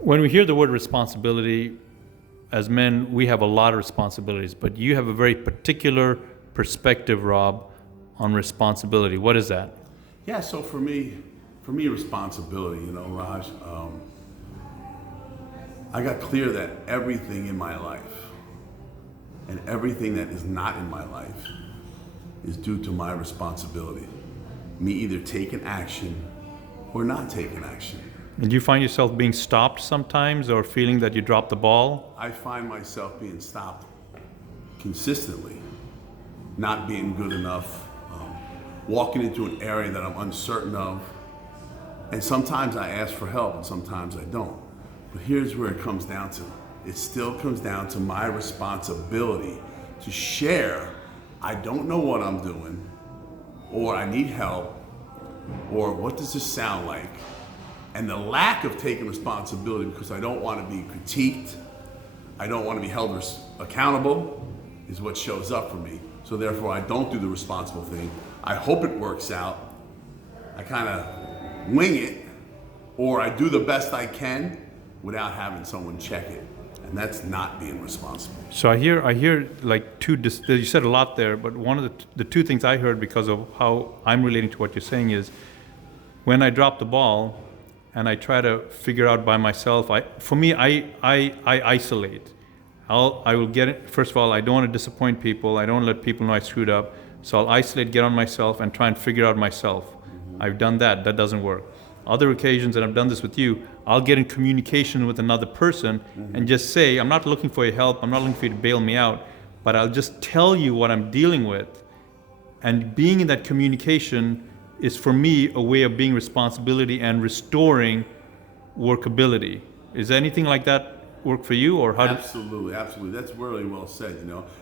When we hear the word responsibility, as men, we have a lot of responsibilities, but you have a very particular perspective, Rob, on responsibility. What is that? Yeah, so for me, responsibility, Raj, I got clear that everything in my life and everything that is not in my life is due to my responsibility. Me either taking action or not taking action. And do you find yourself being stopped sometimes or feeling that you dropped the ball? I find myself being stopped consistently, not being good enough, walking into an area that I'm uncertain of. And sometimes I ask for help and sometimes I don't. But here's where it comes down to. It still comes down to my responsibility to share. I don't know what I'm doing, or I need help, or what does this sound like? And the lack of taking responsibility because I don't want to be critiqued, I don't want to be held accountable, is what shows up for me. So therefore I don't do the responsible thing. I hope it works out. I kind of wing it, or I do the best I can without having someone check it. And that's not being responsible. So I hear like you said a lot there, but one of the two things I heard because of how I'm relating to what you're saying is when I drop the ball and I try to figure out by myself, I isolate. I will get it. First of all, I don't want to disappoint people. I don't let people know I screwed up. So I'll isolate, get on myself, and try and figure out myself. Mm-hmm. I've done that. That doesn't work. Other occasions, and I've done this with you, I'll get in communication with another person and just say, I'm not looking for your help. I'm not looking for you to bail me out, but I'll just tell you what I'm dealing with. And being in that communication is, for me, a way of being responsibility and restoring workability. Is anything like that work for you, or how? Absolutely. That's really well said,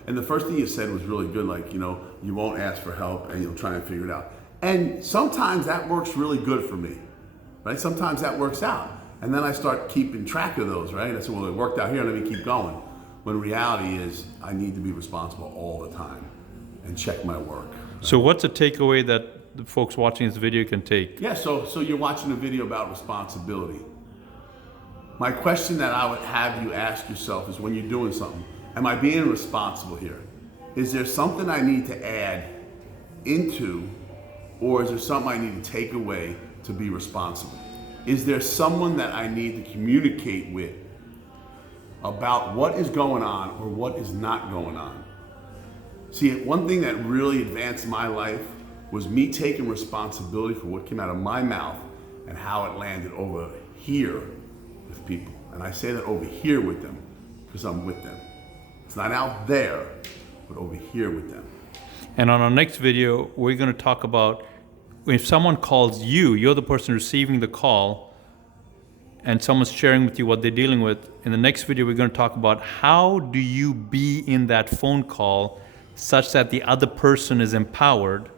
And the first thing you said was really good, like, you won't ask for help and you'll try and figure it out. And sometimes that works really good for me, right? Sometimes that works out. And then I start keeping track of those, right? I said, well, it worked out here, let me keep going. When reality is, I need to be responsible all the time and check my work. So what's a takeaway that the folks watching this video can take? Yeah, so you're watching a video about responsibility. My question that I would have you ask yourself is, when you're doing something, am I being responsible here? Is there something I need to add into, or is there something I need to take away to be responsible? Is there someone that I need to communicate with about what is going on or what is not going on? See, one thing that really advanced my life was me taking responsibility for what came out of my mouth and how it landed over here with people. And I say that over here with them because I'm with them. It's not out there, but over here with them. And on our next video, we're going to talk about if someone calls you, you're the person receiving the call, and someone's sharing with you what they're dealing with. In the next video, we're going to talk about how do you be in that phone call such that the other person is empowered.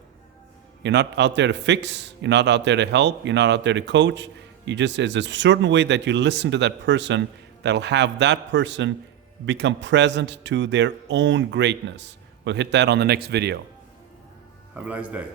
You're not out there to fix, you're not out there to help, you're not out there to coach. There's a certain way that you listen to that person that'll have that person become present to their own greatness. We'll hit that on the next video. Have a nice day.